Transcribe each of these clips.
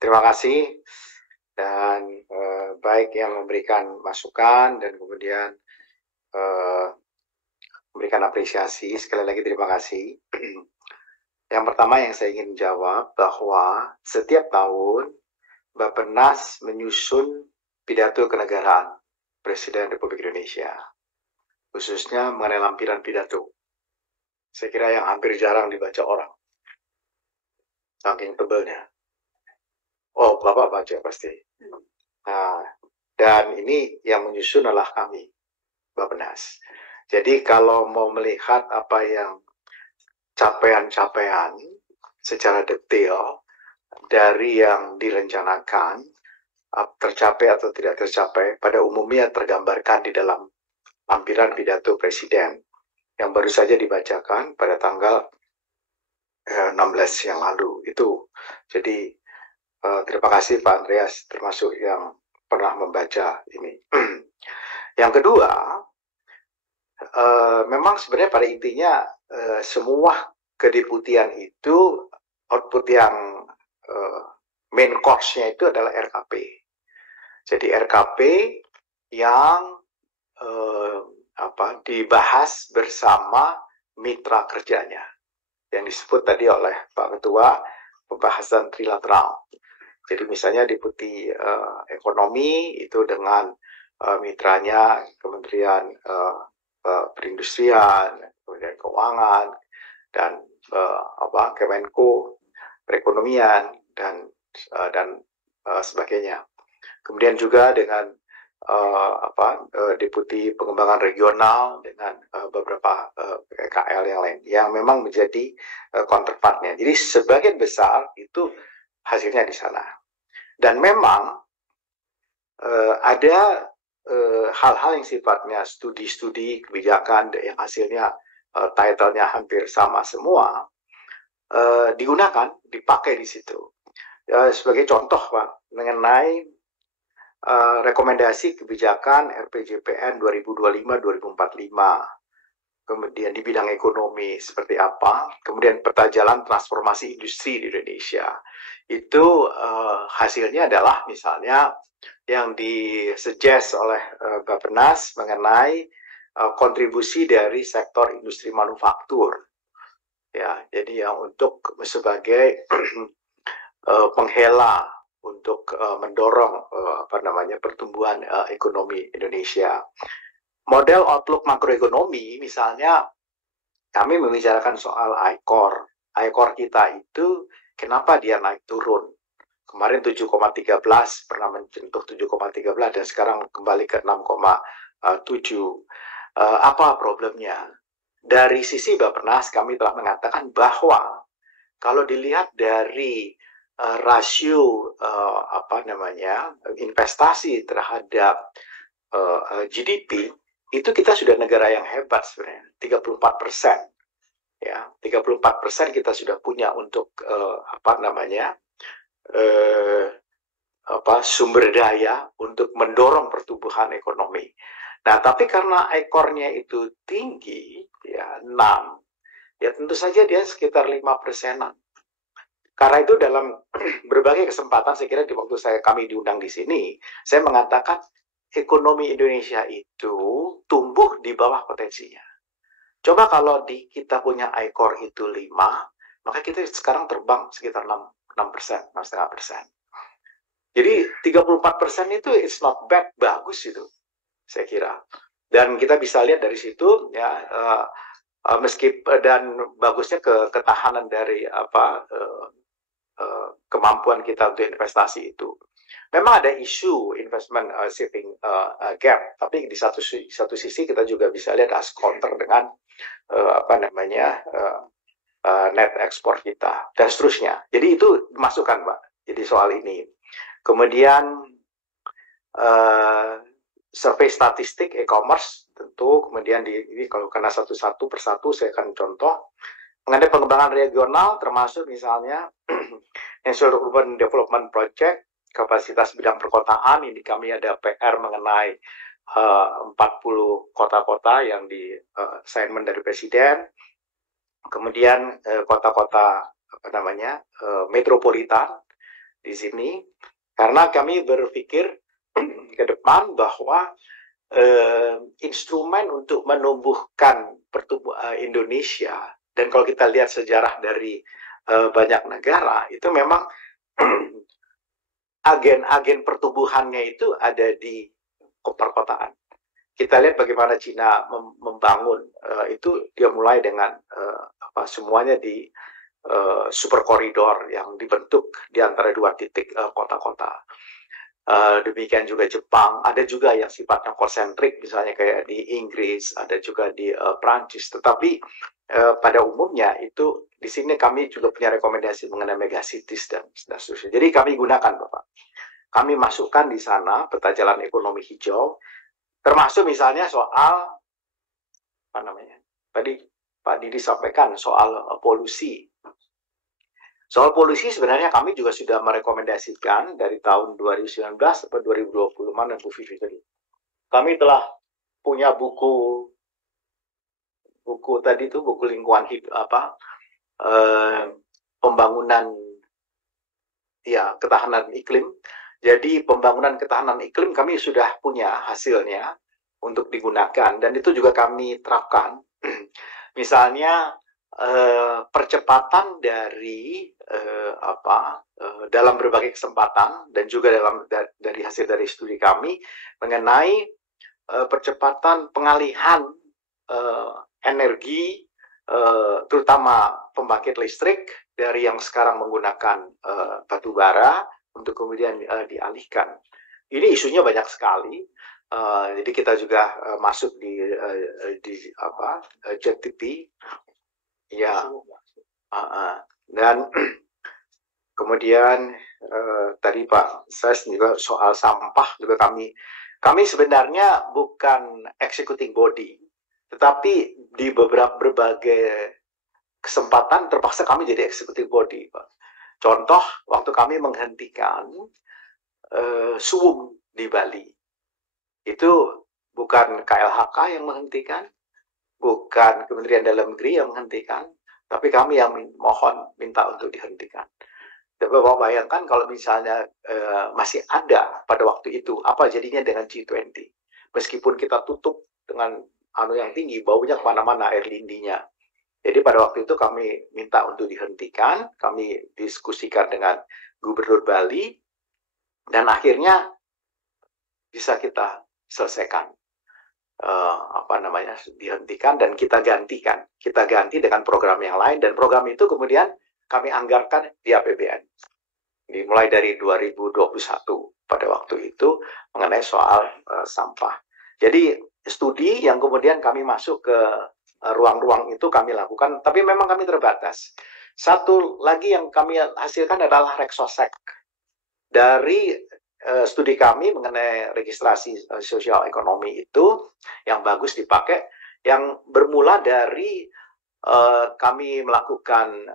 Terima kasih dan baik yang memberikan masukan dan kemudian eh, memberikan apresiasi. Sekali lagi terima kasih. Yang pertama yang saya ingin jawab bahwa setiap tahun Bappenas menyusun pidato kenegaraan Presiden Republik Indonesia, khususnya mengenai lampiran pidato. Saya kira yang hampir jarang dibaca orang, saking tebelnya. Oh, Bapak baca pasti. Nah, dan ini yang menyusun adalah kami, Bappenas. Jadi kalau mau melihat apa yang capaian-capaian secara detail dari yang direncanakan, tercapai atau tidak tercapai, pada umumnya tergambarkan di dalam lampiran pidato Presiden yang baru saja dibacakan pada tanggal 16 yang lalu itu. Jadi terima kasih Pak Andreas termasuk yang pernah membaca ini. Yang kedua, memang sebenarnya pada intinya semua kedeputian itu output yang main course-nya itu adalah RKP. Jadi RKP yang dibahas bersama mitra kerjanya yang disebut tadi oleh Pak Ketua pembahasan trilateral. Jadi misalnya Deputi Ekonomi itu dengan mitranya Kementerian Perindustrian, kemudian Keuangan, dan Kemenko Perekonomian dan sebagainya. Kemudian juga dengan Deputi Pengembangan Regional dengan beberapa PKL yang lain yang memang menjadi counterpartnya. Jadi sebagian besar itu hasilnya di sana. Dan memang ada hal-hal yang sifatnya studi-studi kebijakan yang hasilnya title-nya hampir sama semua digunakan, dipakai di situ. Sebagai contoh Pak, mengenai rekomendasi kebijakan RPJPN 2025-2045, kemudian di bidang ekonomi seperti apa, kemudian peta jalan transformasi industri di Indonesia. Itu hasilnya adalah misalnya yang disuggest oleh Bappenas mengenai kontribusi dari sektor industri manufaktur. Ya, jadi yang untuk sebagai penghela untuk mendorong pertumbuhan ekonomi Indonesia. Model outlook makroekonomi misalnya kami membicarakan soal ICOR. ICOR kita itu kenapa dia naik turun? Kemarin 7,13 pernah menyentuh 7,13 dan sekarang kembali ke 6,7. Apa problemnya? Dari sisi Bappenas kami telah mengatakan bahwa kalau dilihat dari rasio investasi terhadap GDP itu kita sudah negara yang hebat sebenarnya, 34%. Ya, 34% kita sudah punya untuk sumber daya untuk mendorong pertumbuhan ekonomi. Nah, tapi karena ekornya itu tinggi, ya 6, ya tentu saja dia sekitar 5%-an. Karena itu dalam berbagai kesempatan, saya kira di waktu kami diundang di sini, saya mengatakan ekonomi Indonesia itu tumbuh di bawah potensinya. Coba kalau kita punya ICOR itu 5, maka kita sekarang terbang sekitar 6%, 6,5%. Jadi 34% itu it's not bad, bagus itu, saya kira. Dan kita bisa lihat dari situ, ya, dan bagusnya ketahanan dari kemampuan kita untuk investasi itu. Memang ada isu investment saving gap, tapi di satu sisi kita juga bisa lihat as counter dengan net ekspor kita dan seterusnya. Jadi itu masukan Pak. Jadi soal ini. Kemudian survei statistik e-commerce tentu, kemudian ini kalau karena satu-satu persatu saya akan contoh mengenai pengembangan regional, termasuk misalnya National Urban Development Project, kapasitas bidang perkotaan. Ini kami ada PR mengenai 40 kota-kota yang di assignment dari Presiden. Kemudian kota-kota metropolitan di sini karena kami berpikir ke depan bahwa instrumen untuk menumbuhkan Indonesia, dan kalau kita lihat sejarah dari banyak negara itu memang agen-agen pertumbuhannya itu ada di perkotaan. Kita lihat bagaimana Cina membangun itu, dia mulai dengan semuanya di super koridor yang dibentuk di antara dua titik kota-kota. Demikian juga Jepang, ada juga yang sifatnya konsentrik, misalnya kayak di Inggris, ada juga di Prancis. Tetapi pada umumnya itu di sini kami juga punya rekomendasi mengenai megacities dan seterusnya. Jadi kami gunakan, Bapak. Kami masukkan di sana peta jalan ekonomi hijau, termasuk misalnya soal apa namanya? Tadi Pak Didi sampaikan soal polusi. Soal polusi sebenarnya kami juga sudah merekomendasikan dari tahun 2019 atau 2020, mana Bu Vivi tadi. Kami telah punya buku tadi itu, buku lingkungan hidup pembangunan ketahanan iklim. Jadi pembangunan ketahanan iklim kami sudah punya hasilnya untuk digunakan, dan itu juga kami terapkan. Misalnya percepatan dari dalam berbagai kesempatan, dan juga dari hasil dari studi kami mengenai percepatan pengalihan energi, terutama pembangkit listrik dari yang sekarang menggunakan batu bara untuk kemudian dialihkan. Ini isunya banyak sekali. Jadi kita juga masuk di JTP, ya, dan kemudian tadi Pak Ses juga soal sampah juga kami sebenarnya bukan executing body, tetapi di berbagai kesempatan terpaksa kami jadi executive body, Pak. Contoh, waktu kami menghentikan suung di Bali, itu bukan KLHK yang menghentikan, bukan Kementerian Dalam Negeri yang menghentikan, tapi kami yang minta untuk dihentikan. Bapak bayangkan kalau misalnya masih ada pada waktu itu, apa jadinya dengan G20? Meskipun kita tutup dengan yang tinggi, baunya kemana-mana air lindinya. Jadi pada waktu itu kami minta untuk dihentikan, kami diskusikan dengan Gubernur Bali, dan akhirnya bisa kita selesaikan, dihentikan, dan kita ganti dengan program yang lain, dan program itu kemudian kami anggarkan di APBN, dimulai dari 2021 pada waktu itu mengenai soal sampah. Jadi studi yang kemudian kami masuk ke ruang-ruang itu kami lakukan, tapi memang kami terbatas. Satu lagi yang kami hasilkan adalah Reksosek. Dari studi kami mengenai registrasi sosial ekonomi itu yang bagus dipakai, yang bermula dari kami melakukan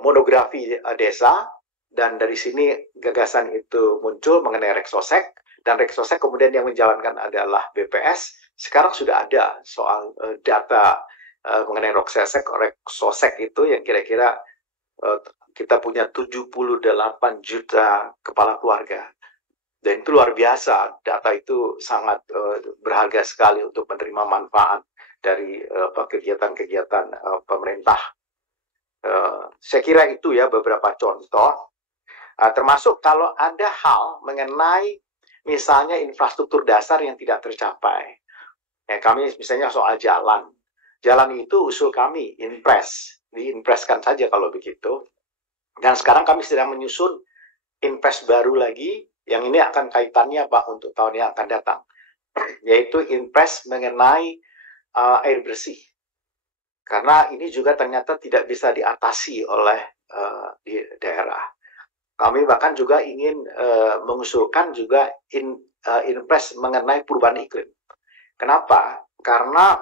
monografi desa, dan dari sini gagasan itu muncul mengenai Reksosek, dan Reksosek kemudian yang menjalankan adalah BPS. Sekarang sudah ada soal data mengenai Reksosek itu yang kira-kira kita punya 78 juta kepala keluarga. Dan itu luar biasa, data itu sangat berharga sekali untuk menerima manfaat dari kegiatan-kegiatan pemerintah. Saya kira itu ya beberapa contoh, termasuk kalau ada hal mengenai misalnya infrastruktur dasar yang tidak tercapai. Kami misalnya soal jalan itu usul kami diimpreskan saja kalau begitu. Dan sekarang kami sedang menyusun impres baru lagi, yang ini akan kaitannya Pak untuk tahun yang akan datang, yaitu impres mengenai air bersih. Karena ini juga ternyata tidak bisa diatasi oleh di daerah. Kami bahkan juga ingin mengusulkan juga impres mengenai perubahan iklim. Kenapa? Karena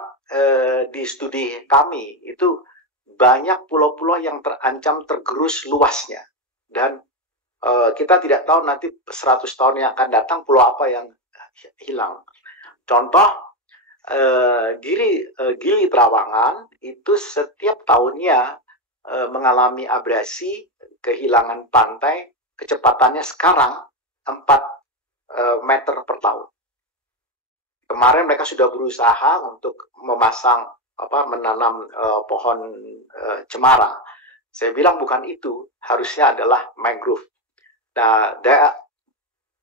di studi kami itu banyak pulau-pulau yang terancam tergerus luasnya, dan kita tidak tahu nanti 100 tahun yang akan datang pulau apa yang hilang. Contoh, Gili Trawangan itu setiap tahunnya mengalami abrasi, kehilangan pantai, kecepatannya sekarang 4 meter per tahun. Kemarin mereka sudah berusaha untuk menanam pohon cemara. Saya bilang bukan itu, harusnya adalah mangrove. Nah,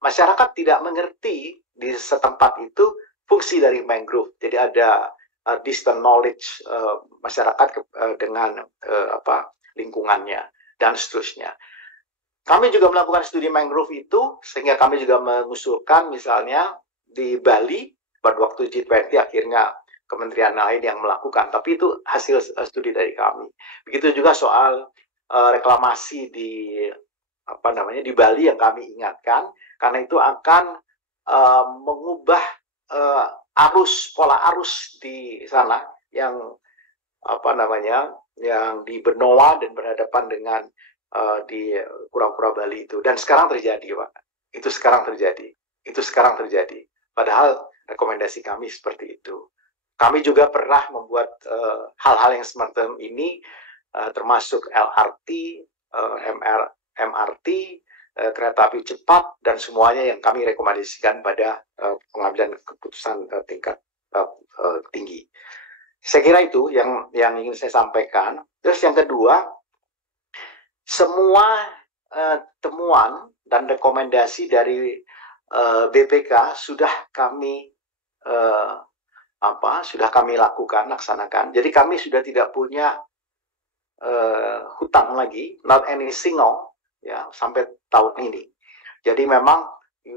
masyarakat tidak mengerti di setempat itu fungsi dari mangrove. Jadi ada distant knowledge masyarakat dengan lingkungannya dan seterusnya. Kami juga melakukan studi mangrove itu, sehingga kami juga mengusulkan misalnya di Bali, pada waktu G20 akhirnya kementerian lain yang melakukan, tapi itu hasil studi dari kami. Begitu juga soal reklamasi di Bali yang kami ingatkan, karena itu akan mengubah pola arus di sana yang yang di Benoa dan berhadapan dengan di Kura-Kura Bali itu. Dan sekarang terjadi, Pak. Itu sekarang terjadi. Padahal rekomendasi kami seperti itu. Kami juga pernah membuat hal-hal yang semacam ini, termasuk LRT, MRT, kereta api cepat, dan semuanya yang kami rekomendasikan pada pengambilan keputusan tingkat tinggi. Saya kira itu yang ingin saya sampaikan. Terus yang kedua, semua temuan dan rekomendasi dari BPK sudah kami laksanakan. Jadi kami sudah tidak punya hutang lagi, not any single, ya, sampai tahun ini. Jadi memang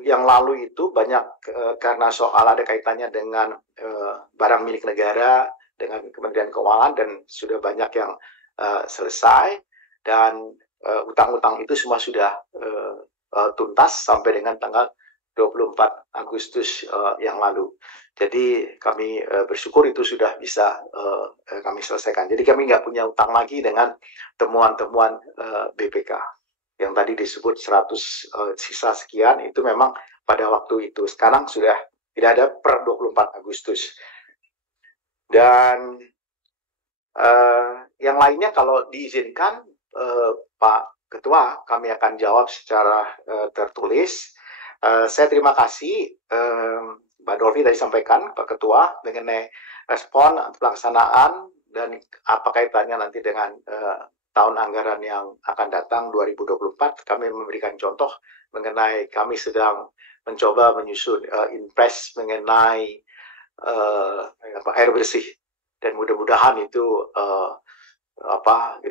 yang lalu itu banyak karena soal ada kaitannya dengan barang milik negara dengan Kementerian Keuangan, dan sudah banyak yang selesai, dan utang-utang itu semua sudah tuntas sampai dengan tanggal 24 Agustus yang lalu. Jadi kami bersyukur itu sudah bisa kami selesaikan. Jadi kami nggak punya utang lagi dengan temuan-temuan BPK. Yang tadi disebut 100 sisa sekian, itu memang pada waktu itu. Sekarang sudah tidak ada per 24 Agustus. Dan yang lainnya kalau diizinkan, Pak Ketua, kami akan jawab secara tertulis. Saya terima kasih Mbak Dolvi tadi sampaikan, Pak Ketua, mengenai respon pelaksanaan dan apa kaitannya nanti dengan tahun anggaran yang akan datang 2024. Kami memberikan contoh mengenai kami sedang mencoba menyusun impres mengenai air bersih, dan mudah-mudahan itu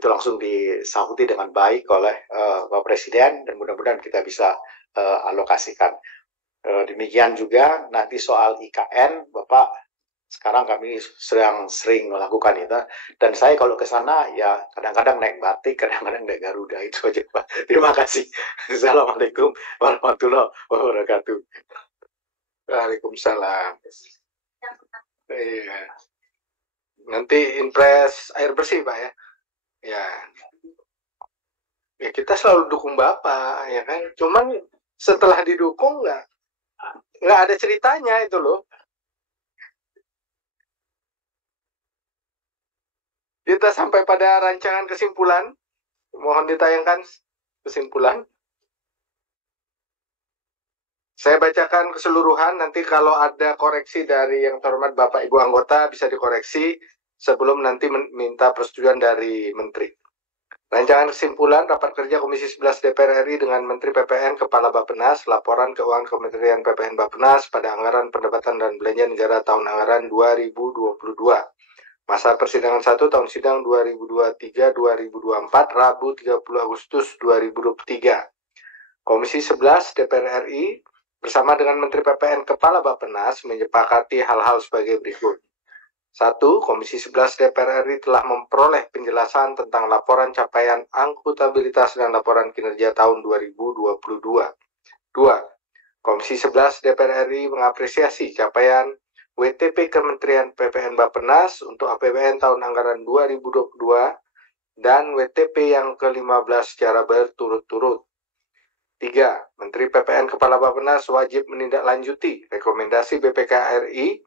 langsung disahuti dengan baik oleh Bapak Presiden, dan mudah-mudahan kita bisa alokasikan. Demikian juga nanti soal IKN, Bapak, sekarang kami sering melakukan itu, dan saya kalau ke sana ya kadang-kadang naik batik, kadang-kadang naik Garuda, itu aja, Pak. Terima kasih. Assalamualaikum warahmatullahi wabarakatuh. Waalaikumsalam. Iya. Nanti impres air bersih, Pak, ya. Ya kita selalu dukung Bapak, ya kan. Cuman setelah didukung nggak ada ceritanya itu loh. Kita sampai pada rancangan kesimpulan, mohon ditayangkan kesimpulan. Saya bacakan keseluruhan, nanti kalau ada koreksi dari yang terhormat Bapak Ibu anggota bisa dikoreksi sebelum nanti minta persetujuan dari Menteri. Rancangan kesimpulan Rapat Kerja Komisi 11 DPR RI dengan Menteri PPN Kepala Bappenas, Laporan Keuangan Kementerian PPN Bappenas pada Anggaran Pendapatan dan Belanja Negara Tahun Anggaran 2022. Masa persidangan 1 tahun sidang 2023-2024, Rabu 30 Agustus 2023. Komisi 11 DPR RI bersama dengan Menteri PPN Kepala Bappenas menyepakati hal-hal sebagai berikut. 1. Komisi 11 DPR RI telah memperoleh penjelasan tentang laporan capaian akuntabilitas dan laporan kinerja tahun 2022. 2. Komisi 11 DPR RI mengapresiasi capaian WTP Kementerian PPN Bappenas untuk APBN tahun anggaran 2022 dan WTP yang ke-15 secara berturut-turut. 3. Menteri PPN Kepala Bappenas wajib menindaklanjuti rekomendasi BPK RI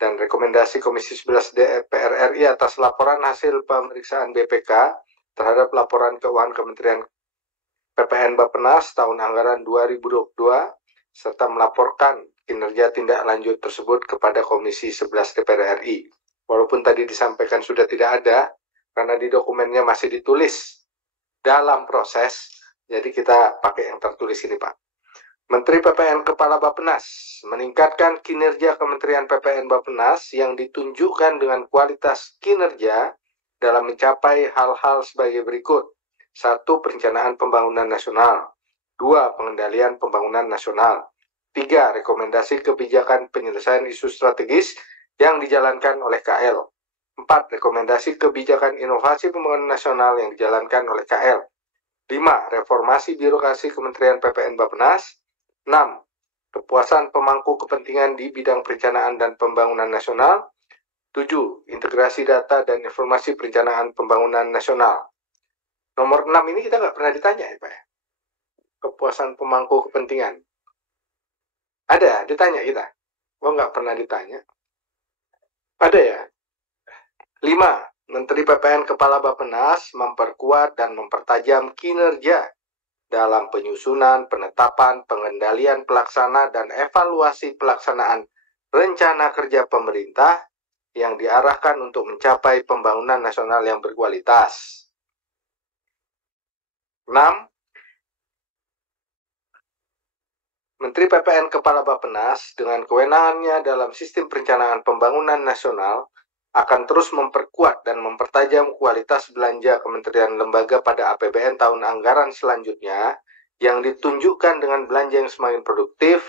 dan rekomendasi Komisi 11 DPR RI atas laporan hasil pemeriksaan BPK terhadap laporan keuangan Kementerian PPN Bappenas tahun anggaran 2022 serta melaporkan kinerja tindak lanjut tersebut kepada Komisi 11 DPR RI. Walaupun tadi disampaikan sudah tidak ada, karena di dokumennya masih ditulis dalam proses, jadi kita pakai yang tertulis ini, Pak. Menteri PPN Kepala Bappenas meningkatkan kinerja Kementerian PPN Bappenas yang ditunjukkan dengan kualitas kinerja dalam mencapai hal-hal sebagai berikut. 1. Perencanaan pembangunan nasional. 2. Pengendalian pembangunan nasional. 3. Rekomendasi kebijakan penyelesaian isu strategis yang dijalankan oleh KL. 4. Rekomendasi kebijakan inovasi pembangunan nasional yang dijalankan oleh KL. 5. Reformasi birokrasi Kementerian PPN Bappenas. 6. Kepuasan pemangku kepentingan di bidang perencanaan dan pembangunan nasional. 7. Integrasi data dan informasi perencanaan pembangunan nasional. Nomor 6 ini kita nggak pernah ditanya ya Pak. Kepuasan pemangku kepentingan. Ada, ditanya kita. Oh nggak pernah ditanya. Ada ya. 5. Menteri PPN Kepala Bappenas memperkuat dan mempertajam kinerja dalam penyusunan, penetapan, pengendalian pelaksana, dan evaluasi pelaksanaan rencana kerja pemerintah yang diarahkan untuk mencapai pembangunan nasional yang berkualitas. 6. Menteri PPN Kepala Bappenas dengan kewenangannya dalam sistem perencanaan pembangunan nasional akan terus memperkuat dan mempertajam kualitas belanja kementerian lembaga pada APBN tahun anggaran selanjutnya yang ditunjukkan dengan belanja yang semakin produktif,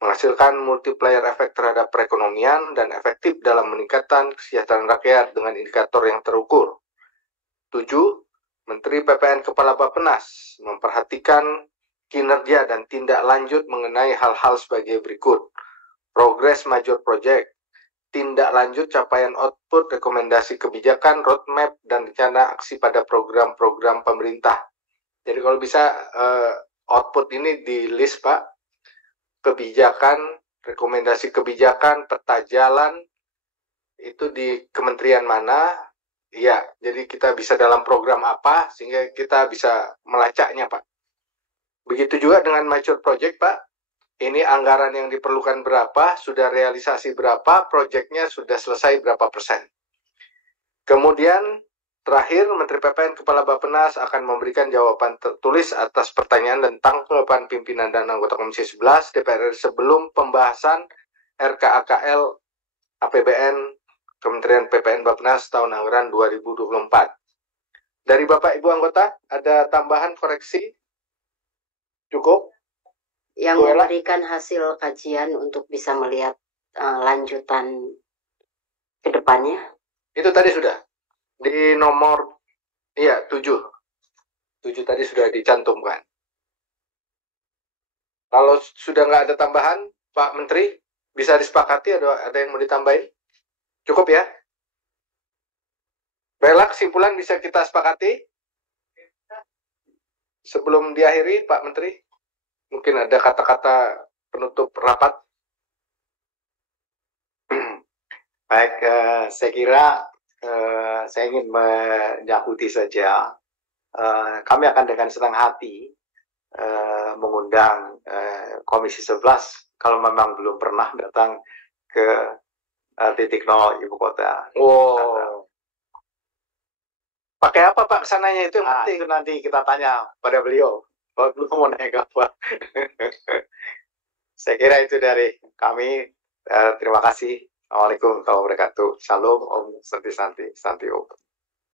menghasilkan multiplier efek terhadap perekonomian, dan efektif dalam meningkatkan kesejahteraan rakyat dengan indikator yang terukur. 7. Menteri PPN Kepala Bappenas memperhatikan kinerja dan tindak lanjut mengenai hal-hal sebagai berikut. Progres major project, tindak lanjut capaian output, rekomendasi kebijakan, roadmap, dan rencana aksi pada program-program pemerintah. Jadi kalau bisa output ini di list Pak, kebijakan, rekomendasi kebijakan, peta jalan, itu di kementerian mana, ya, jadi kita bisa dalam program apa, sehingga kita bisa melacaknya Pak. Begitu juga dengan mature project Pak. Ini anggaran yang diperlukan berapa, sudah realisasi berapa, proyeknya sudah selesai berapa persen. Kemudian, terakhir, Menteri PPN Kepala Bappenas akan memberikan jawaban tertulis atas pertanyaan dan tanggapan pimpinan dan anggota Komisi 11 DPR RI sebelum pembahasan RKAKL APBN Kementerian PPN Bappenas tahun anggaran 2024. Dari Bapak Ibu anggota, ada tambahan koreksi? Cukup? Yang memberikan hasil kajian untuk bisa melihat lanjutan ke depannya. Itu tadi sudah di nomor 7 tadi sudah dicantumkan. Kalau sudah nggak ada tambahan, Pak Menteri bisa disepakati, ada yang mau ditambahin? Cukup ya? Baiklah, kesimpulan bisa kita sepakati sebelum diakhiri Pak Menteri. Mungkin ada kata-kata penutup rapat. Baik, saya kira saya ingin menyahuti saja. Kami akan dengan senang hati mengundang Komisi 11 kalau memang belum pernah datang ke titik nol ibu kota. Wow. Pakai apa Pak kesananya itu yang penting? Itu nanti kita tanya pada beliau. Kalau belum mau naik apa. Saya kira itu dari kami. Terima kasih. Assalamualaikum warahmatullahi wabarakatuh. Shalom, Om Santi Santi Santi Om.